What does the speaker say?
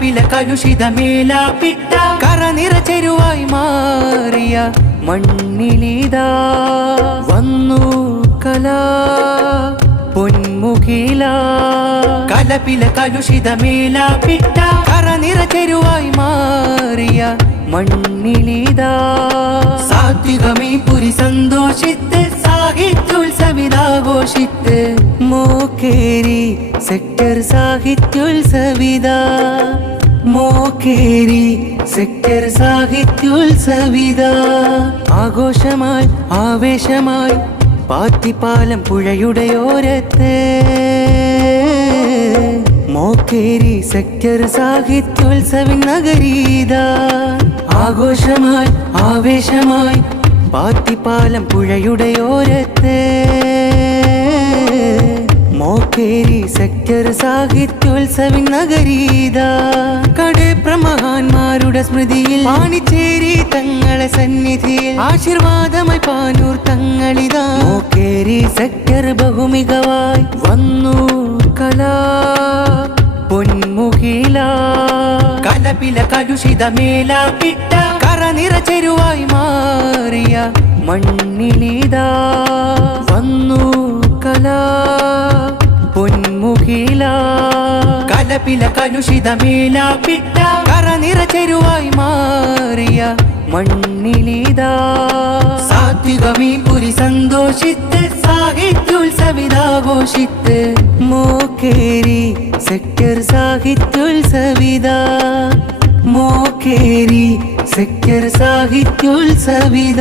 കലപില കലുഷിത മേലാപ്പിട്ട കറനിറ ചെരുവായി മാറിയ മണ്ണിലിതാ വന്നു കലാ പൊന്മുഖില. കലപില കലുഷിത മേലാപ്പിട്ട കറനിറ ചെരുവായി മാറിയ മണ്ണിലിതാ സാത്വികമീ പുരി സന്തോഷിത്ത് സാഹിത്യോത്സവിതാഘോഷിത്ത് മോക്കേരി സെക്ടർ സാഹിത്യോത്സവിത. മോക്കേരി സെക്ടർ സാഹിത്യോത്സവിത ആഘോഷമായി ആവേശമായി പാത്തിപ്പാലം പുഴയുടെയോരത്ത് മോക്കേരി സെക്ടർ സാഹിത്യോത്സവിൻ നഗരീത. ആഘോഷമായി ആവേശമായി പാത്തിപ്പാലം പുഴയുടെയോരത്ത് മോക്കേരി സെക്ടർ സാഹിത്യോത്സവിൻ നഗരീത. കടപ്രമഹാന്മാരുടെ സ്മൃതിയിൽ പാണിച്ചേരി തങ്ങളെ സന്നിധിയിൽ ആശീർവാദമായി പാനൂർ തങ്ങളിതാ മോക്കേരി സെക്ടർ ബഹുമികവായി വന്നു കലാ പൊന്മുഖില. കലപില കലുഷിത മേലാപ്പിട്ട കറനിറ ചെരുവായി മാറിയ മണ്ണിലിതാ വന്നു കലാ പൊന്മുഖില. കലപില കലുഷിത മേലാപ്പിട്ട കറനിറ ചെരുവായി മാറിയ മണ്ണിലിതാ സാത്വികമീ പുരി സന്തോഷിത്ത് സാഹിത്യോത്സവിതാഘോഷിത്ത് മോക്കേരി സെക്ടർ സാഹിത്യോത്സവിത. മോക്കേരി സെക്ടർ സാഹിത്യോത്സവിത.